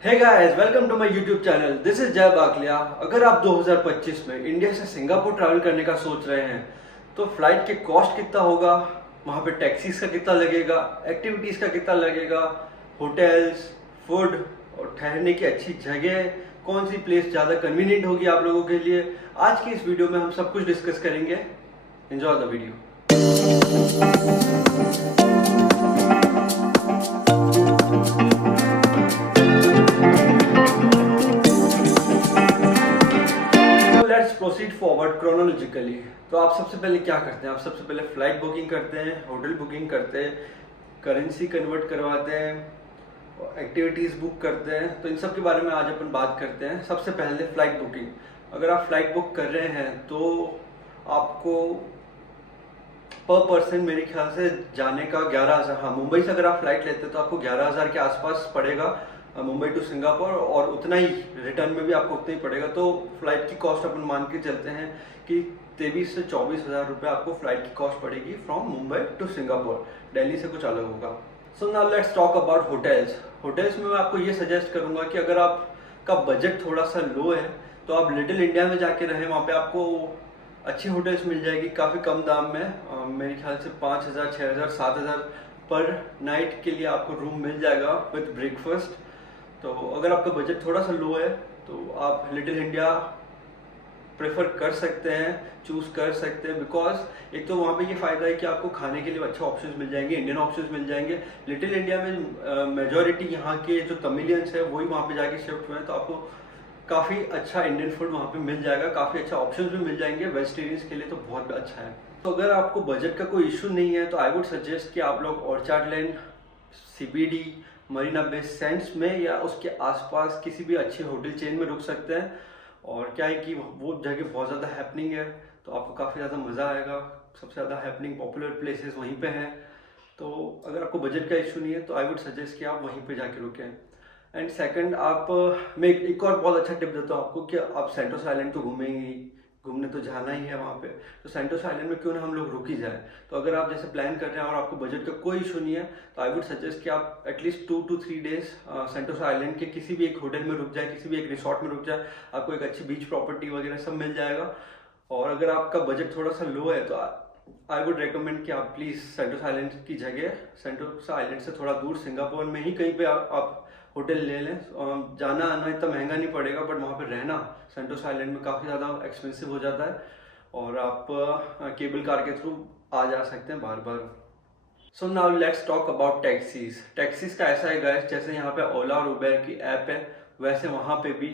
Hey guys, welcome to my YouTube channel. This is Jay Baklia. अगर आप 2025 में इंडिया से सिंगापुर ट्रैवल करने का सोच रहे हैं तो फ्लाइट के कॉस्ट कितना होगा, वहाँ पे टैक्सीज का कितना लगेगा, एक्टिविटीज का कितना लगेगा, होटल्स, फूड और ठहरने की अच्छी जगह, कौन सी प्लेस ज़्यादा कन्वीनियंट होगी आप लोगों के लिए, आज की इस वीडियो में हम सब कुछ डिस्कस करेंगे। Enjoy the video. Let's proceed forward chronologically. तो आप सबसे पहले क्या करते हैं? आप सबसे पहले फ्लाइट बुकिंग करते हैं, होटल बुकिंग करते हैं, करेंसी कन्वर्ट करवाते हैं, एक्टिविटीज़ बुक करते हैं। तो इन सब के बारे में आज अपन बात करते हैं। सबसे पहले फ्लाइट बुकिंग। अगर आप फ्लाइट बुक कर रहे हैं तो आपको पर पर्सन मेरे ख्याल से जाने का 11,000, हाँ, मुंबई से अगर आप फ्लाइट लेते हैं तो आपको 11,000 के आसपास पड़ेगा मुंबई टू सिंगापुर, और उतना ही रिटर्न में भी आपको उतना ही पड़ेगा। तो फ्लाइट की कॉस्ट अपन मान के चलते हैं कि 23 से 24,000 रुपये आपको फ्लाइट की कॉस्ट पड़ेगी from Mumbai to Singapore. Delhi से कुछ अलग होगा। So now let's talk about hotels. Hotels में मैं आपको ये सजेस्ट करूंगा कि अगर आपका बजट थोड़ा सा लो है तो आप लिटिल इंडिया में जाके रहें। वहाँ पे आपको अच्छी होटल्स मिल जाएगी काफ़ी कम दाम में। मेरे ख्याल से 5,000, 6,000, 7,000 पर नाइट के लिए आपको रूम मिल जाएगा विद ब्रेकफास्ट। तो अगर आपका बजट थोड़ा सा लो है तो आप लिटिल इंडिया प्रेफर कर सकते हैं, चूज कर सकते हैं। बिकॉज एक तो वहाँ पे ये फ़ायदा है कि आपको खाने के लिए अच्छे ऑप्शंस मिल जाएंगे, इंडियन ऑप्शंस मिल जाएंगे। लिटिल इंडिया में मेजॉरिटी यहाँ के जो तमिलियंस है वही वहाँ पे जाके शिफ्ट हुए हैं, तो आपको काफ़ी अच्छा इंडियन फूड वहाँ पे मिल जाएगा, काफ़ी अच्छा ऑप्शन भी मिल जाएंगे। वेजिटेरियंस के लिए तो बहुत अच्छा है। तो अगर आपको बजट का कोई इशू नहीं है तो आई वुड सजेस्ट कि आप लोग Orchard Land, CBD, Marina Bay Sands में या उसके आसपास किसी भी अच्छे होटल चेन में रुक सकते हैं। और क्या है कि वो जगह बहुत ज़्यादा हैपनिंग है, तो आपको काफ़ी ज़्यादा मज़ा आएगा। सबसे ज़्यादा हैपनिंग पॉपुलर प्लेसेस वहीं पे हैं। तो अगर आपको बजट का इशू नहीं है तो आई वुड सजेस्ट कि आप वहीं पे जाके रुकें। एंड सेकंड, मैं एक और बहुत अच्छा टिप देता हूँ आपको कि आप सेंटोस आइलैंड तो घूमेंगे ही, घूमने तो जाना ही है वहाँ पे, तो सेंटोस आइलैंड में क्यों ना हम लोग रुक ही जाए। तो अगर आप जैसे प्लान कर रहे हैं और आपको बजट का कोई इशू नहीं है तो आई वुड सजेस्ट कि आप at least 2 to 3 days Sentosa island के किसी भी एक होटल में रुक जाए, किसी भी एक रिसोर्ट में रुक जाए। आपको एक अच्छी बीच प्रॉपर्टी वगैरह सब मिल जाएगा। और अगर आपका बजट थोड़ा सा लो है तो आई वुड रिकमेंड कि आप प्लीज़ सेंटोस आइलैंड की जगह सेंटोस आइलैंड से थोड़ा दूर सिंगापुर में ही कहीं पे आप होटल ले लें। जाना आना इतना महंगा नहीं पड़ेगा, बट वहाँ पर रहना सेंटोस आइलैंड में काफ़ी ज़्यादा एक्सपेंसिव हो जाता है, और आप केबल कार के थ्रू आ जा सकते हैं बार बार। So now let's talk about taxis. Taxis का ऐसा है गाइस, जैसे यहाँ पे ओला और उबेर की ऐप है, वैसे वहाँ पे भी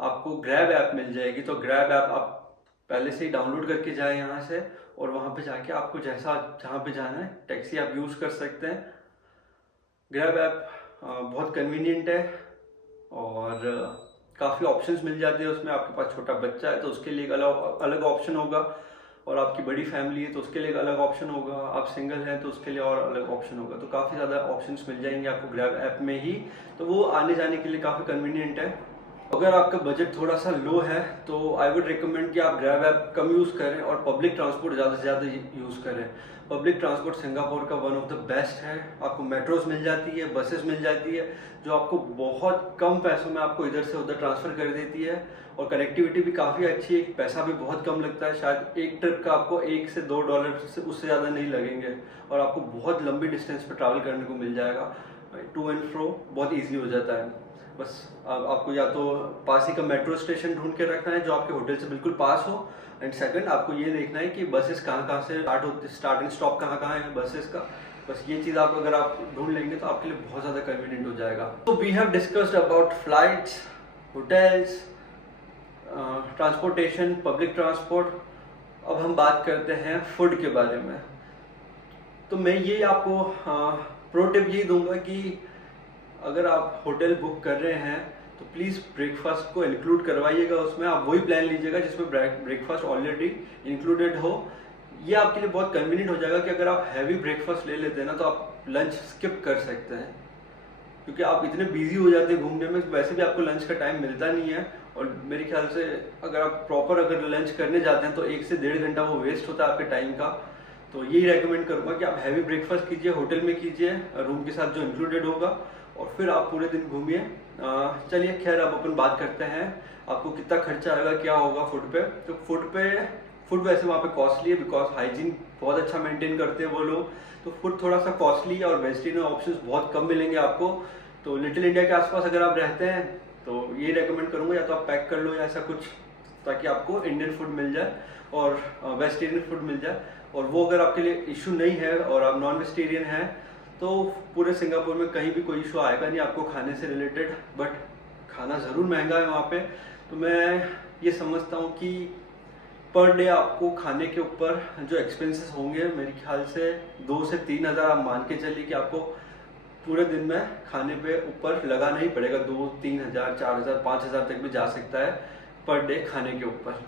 आपको ग्रैब ऐप मिल जाएगी। तो ग्रैब ऐप आप पहले से ही डाउनलोड करके जाए यहाँ से, और वहाँ पे जाके आपको जैसा जहाँ पे जाना है टैक्सी आप यूज़ कर सकते हैं। ग्रैब ऐप बहुत कन्वीनियंट है और काफ़ी ऑप्शंस मिल जाते हैं उसमें। आपके पास छोटा बच्चा है तो उसके लिए एक अलग ऑप्शन होगा, और आपकी बड़ी फैमिली है तो उसके लिए एक अलग ऑप्शन होगा, आप सिंगल हैं तो उसके लिए और अलग ऑप्शन होगा। तो काफ़ी ज़्यादा ऑप्शंस मिल जाएंगे आपको ग्रैब ऐप में ही, तो वो आने जाने के लिए काफ़ी कन्वीनियंट है। अगर आपका बजट थोड़ा सा लो है तो आई वुड रिकमेंड कि आप ग्रैब ऐप कम यूज़ करें और पब्लिक ट्रांसपोर्ट ज़्यादा से ज़्यादा यूज़ करें। पब्लिक ट्रांसपोर्ट सिंगापुर का वन ऑफ द बेस्ट है। आपको मेट्रोज मिल जाती है, बसेस मिल जाती है, जो आपको बहुत कम पैसों में आपको इधर से उधर ट्रांसफ़र कर देती है, और कनेक्टिविटी भी काफ़ी अच्छी है, पैसा भी बहुत कम लगता है। शायद एक ट्रिप का आपको $1 से $2 से उससे ज़्यादा नहीं लगेंगे, और आपको बहुत लंबी डिस्टेंस पर ट्रैवल करने को मिल जाएगा। टू एंड फ्रो बहुत ईजी हो जाता है। बस आपको या तो पास ही का मेट्रो स्टेशन ढूंढ के रखना है जो आपके होटल से बिल्कुल पास हो, एंड सेकंड आपको ये देखना है कि बसेस कहाँ से स्टार्ट होती, स्टार्टिंग स्टॉप कहाँ है बसेस का। बस ये चीज़ आप अगर आप ढूंढ लेंगे तो आपके लिए बहुत ज़्यादा कन्वीनियंट हो जाएगा। तो we have discussed about flights, hotels, transportation, public transport. अब हम बात करते हैं फूड के बारे में। तो मैं ये आपको प्रो टिप यही दूंगा कि अगर आप होटल बुक कर रहे हैं तो प्लीज़ ब्रेकफास्ट को इंक्लूड करवाइएगा उसमें। आप वही प्लान लीजिएगा जिसमें ब्रेकफास्ट ऑलरेडी इंक्लूडेड हो। ये आपके लिए बहुत कन्वीनियंट हो जाएगा कि अगर आप हैवी ब्रेकफास्ट ले लेते हैं ना तो आप लंच स्किप कर सकते हैं, क्योंकि आप इतने बिजी हो जाते हैं घूमने में, वैसे भी आपको लंच का टाइम मिलता नहीं है। और मेरे ख्याल से अगर आप प्रॉपर अगर लंच करने जाते हैं तो 1 से 1.5 घंटा वो वेस्ट होता है आपके टाइम का। तो यही रेकमेंड करूँगा कि आप हैवी ब्रेकफास्ट कीजिए, होटल में कीजिए, रूम के साथ जो इंक्लूडेड होगा, और फिर आप पूरे दिन घूमिए। चलिए खैर अब अपन बात करते हैं आपको कितना खर्चा आएगा, क्या होगा फूड पे। तो फूड वैसे वहाँ पे कॉस्टली है बिकॉज हाइजीन बहुत अच्छा मेंटेन करते हैं वो लोग, तो फूड थोड़ा सा कॉस्टली है और वेजिटेरियन ऑप्शंस बहुत कम मिलेंगे आपको। तो लिटिल इंडिया के आसपास अगर आप रहते हैं तो ये रेकमेंड करूँगा, या तो आप पैक कर लो या ऐसा कुछ, ताकि आपको इंडियन फूड मिल जाए और वेजिटेरियन फूड मिल जाए। और वो अगर आपके लिए इशू नहीं है और आप नॉन वेजिटेरियन हैं तो पूरे सिंगापुर में कहीं भी कोई इशू आएगा नहीं आपको खाने से रिलेटेड। बट खाना ज़रूर महंगा है वहाँ पे। तो मैं ये समझता हूँ कि पर डे आपको खाने के ऊपर जो एक्सपेंसेस होंगे मेरे ख्याल से 2 से 3 हज़ार आप मान के चलिए कि आपको पूरे दिन में खाने पे ऊपर लगाना ही पड़ेगा। 2-3 हज़ार, 4 हज़ार, 5 हज़ार तक भी जा सकता है पर डे खाने के ऊपर।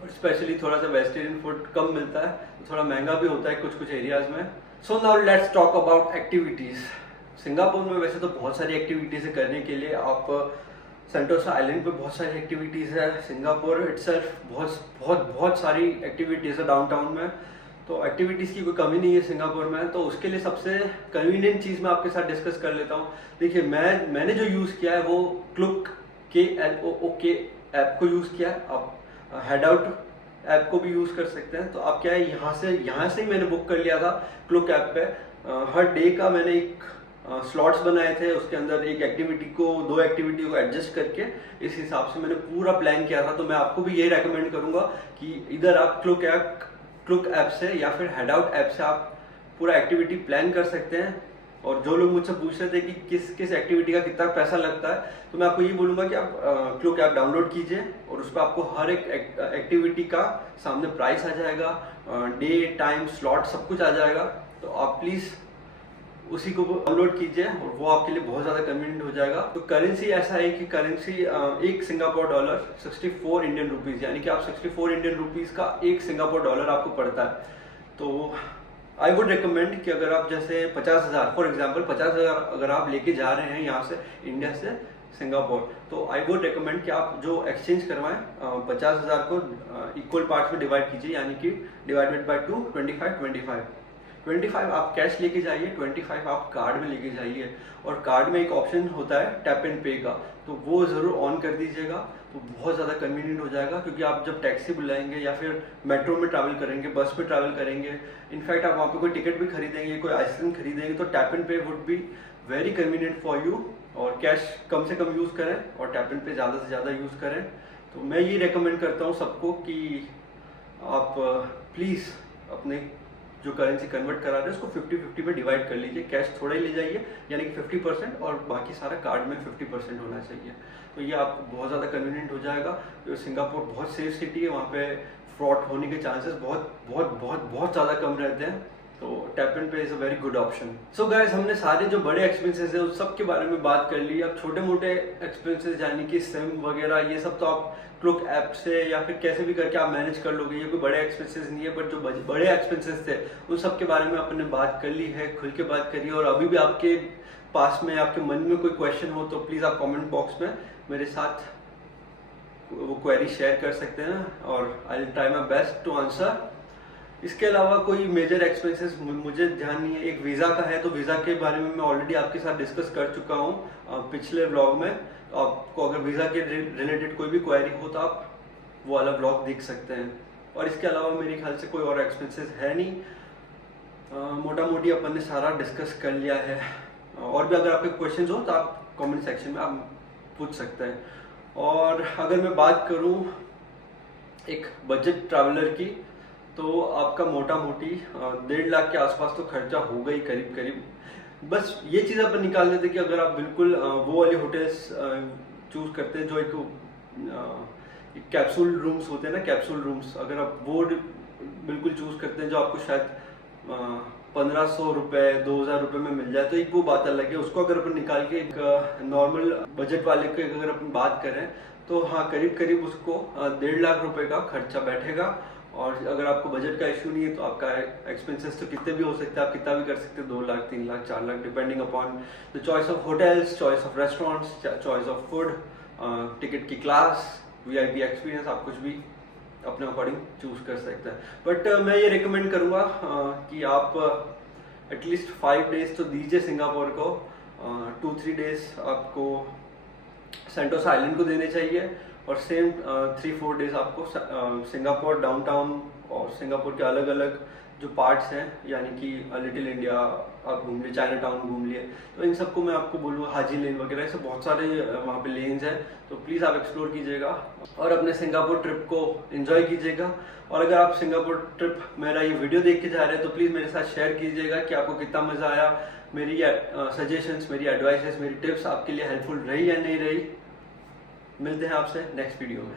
और स्पेशली थोड़ा सा वेजिटेरियन फूड कम मिलता है तो थोड़ा महंगा भी होता है कुछ कुछ एरियाज में। सो now let's talk about activities. Singapore में वैसे तो बहुत सारी एक्टिविटीज़ है करने के लिए। आप सेंटोसा आइलैंड पे बहुत सारी एक्टिविटीज़ है। सिंगापुर इटसेल्फ बहुत सारी एक्टिविटीज़ है डाउनटाउन में, तो एक्टिविटीज़ की कोई कमी नहीं है सिंगापुर में। तो उसके लिए सबसे कन्वीनियंट चीज़ मैं आपके साथ डिस्कस कर लेता हूँ। देखिए मैंने जो यूज़ किया है वो क्लुक KLOOK ऐप को यूज़ किया है। आप हेड आउट ऐप को भी यूज़ कर सकते हैं। तो आप क्या है, यहाँ से ही मैंने बुक कर लिया था क्लुक ऐप पे। हर डे का मैंने एक स्लॉट्स बनाए थे, उसके अंदर एक एक्टिविटी को 2 एक्टिविटी को एडजस्ट करके इस हिसाब से मैंने पूरा प्लान किया था। तो मैं आपको भी ये रेकमेंड करूंगा कि इधर आप क्लुक ऐप से या फिर हेड आउट ऐप से आप पूरा एक्टिविटी प्लान कर सकते हैं। और जो लोग मुझसे पूछ रहे थे कि किस एक्टिविटी का कितना पैसा लगता है, तो मैं आपको ये बोलूँगा कि आप क्लुक ऐप डाउनलोड कीजिए और उस पर आपको हर एक एक्टिविटी का सामने प्राइस आ जाएगा, डे टाइम स्लॉट सब कुछ आ जाएगा। तो आप प्लीज़ उसी को डाउनलोड कीजिए और वो आपके लिए बहुत ज़्यादा कन्वीनियंट हो जाएगा। तो करेंसी ऐसा है कि करेंसी एक सिंगापुर डॉलर 64 इंडियन रुपीज़, यानी कि आप 64 इंडियन रुपीज़ का एक सिंगापुर डॉलर आपको पड़ता है। तो आई वुड रिकमेंड कि अगर आप जैसे 50,000 फॉर एग्जांपल 50,000 अगर आप लेके जा रहे हैं यहाँ से इंडिया से सिंगापुर, तो आई वुड रिकमेंड कि आप जो एक्सचेंज करवाएं 50,000 को इक्वल पार्ट्स में डिवाइड कीजिए, यानी कि डिवाइडेड बाय 2 25 आप कैश लेके जाइए, 25 आप कार्ड में लेके जाइए। और कार्ड में एक ऑप्शन होता है टैप एंड पे का, तो वो ज़रूर ऑन कर दीजिएगा। तो बहुत ज़्यादा कन्वीनियंट हो जाएगा, क्योंकि आप जब टैक्सी बुलाएंगे या फिर मेट्रो में ट्रैवल करेंगे, बस में ट्रैवल करेंगे, इनफैक्ट आप वहाँ पे कोई टिकट भी खरीदेंगे, कोई आइसक्रीम खरीदेंगे, तो टैप एंड पे would be very convenient for you. और कैश कम से कम यूज़ करें और टैप एंड पे ज़्यादा से ज़्यादा यूज़ करें। तो मैं ये रिकमेंड करता हूँ सबको कि आप प्लीज़ अपने जो करेंसी कन्वर्ट करा रहे हैं उसको 50-50 में डिवाइड कर लीजिए। कैश थोड़ा ही ले जाइए, यानी कि 50%, और बाकी सारा कार्ड में 50% होना चाहिए। तो ये आपको बहुत ज़्यादा कन्वीनियंट हो जाएगा। तो सिंगापुर बहुत सेफ सिटी है, वहाँ पे फ्रॉड होने के चांसेस बहुत ज़्यादा कम रहते हैं। तो टैप एंड पे is a very good option. So guys, हमने सारे जो बड़े एक्सपेंसेस है उस सब के बारे में बात कर ली। अब छोटे मोटे एक्सपेंसेस यानी कि सिम वगैरह ये सब तो आप क्लुक ऐप से या फिर कैसे भी करके आप मैनेज कर लोगे, ये कोई बड़े एक्सपेंसेस नहीं है। बट जो बड़े एक्सपेंसेस थे उन सब के बारे में अपन ने बात कर ली है, खुल के बात करी है। और अभी भी आपके पास में, आपके मन में कोई क्वेश्चन हो तो प्लीज़ आप कमेंट बॉक्स में मेरे साथ वो क्वेरी शेयर कर सकते हैं और I will try my best to answer. इसके अलावा कोई मेजर एक्सपेंसेस मुझे ध्यान नहीं है। एक वीज़ा का है, तो वीज़ा के बारे में मैं ऑलरेडी आपके साथ डिस्कस कर चुका हूँ पिछले व्लॉग में। तो आपको अगर वीज़ा के रिलेटेड कोई भी क्वेरी हो तो आप वो वाला व्लॉग देख सकते हैं। और इसके अलावा मेरे ख्याल से कोई और एक्सपेंसेस है नहीं। मोटा मोटी अपन ने सारा डिस्कस कर लिया है। और भी अगर आपके क्वेश्चन हो तो आप कमेंट सेक्शन में आप पूछ सकते हैं। और अगर मैं बात करूँ एक बजट ट्रैवलर की, तो आपका मोटा मोटी 1.5 लाख के आसपास तो खर्चा होगा ही करीब करीब। बस ये चीज़ अपन निकाल देते कि अगर आप बिल्कुल वो वाले होटल्स चूज करते हैं जो एक कैप्सूल रूम्स होते हैं ना, कैप्सूल रूम्स, अगर आप वो बिल्कुल चूज करते हैं जो आपको शायद 1500 रुपये 2000 रुपये में मिल जाए, तो एक वो बात अलग है। उसको अगर अपन निकाल के एक नॉर्मल बजट वाले की अगर अपन बात करें तो हाँ, करीब करीब उसको 1.5 लाख रुपए का खर्चा बैठेगा। और अगर आपको बजट का इशू नहीं है तो आपका एक्सपेंसेस तो कितने भी हो सकते हैं, आप कितना भी कर सकते हैं, 2 lakh 3 lakh 4 lakh, depending upon the choice of hotels, choice of restaurants, choice of food, ticket की क्लास, VIP एक्सपीरियंस, आप कुछ भी अपने अकॉर्डिंग चूज कर सकते हैं। बट मैं ये रिकमेंड करूँगा कि आप एटलीस्ट 5 डेज तो दीजिए सिंगापुर को। 2-3 डेज आपको सेंटोसा आइलैंड को देने चाहिए और सेम 3-4 डेज आपको सिंगापुर डाउनटाउन और सिंगापुर के अलग अलग जो पार्ट्स हैं, यानी कि लिटिल इंडिया आप घूम लिए, चाइना टाउन घूम लिए, तो इन सबको मैं आपको बोलूँगा, हाजी लेन वगैरह, ऐसे बहुत सारे वहाँ पे लेन्स हैं, तो प्लीज़ आप एक्सप्लोर कीजिएगा और अपने सिंगापुर ट्रिप को एंजॉय कीजिएगा। और अगर आप सिंगापुर ट्रिप मेरा ये वीडियो देख के जा रहे हैं तो प्लीज़ मेरे साथ शेयर कीजिएगा कि आपको कितना मज़ा आया, मेरी सजेशंस, मेरी एडवाइसेस, मेरी टिप्स आपके लिए हेल्पफुल रही या नहीं रही। मिलते हैं आपसे नेक्स्ट वीडियो में।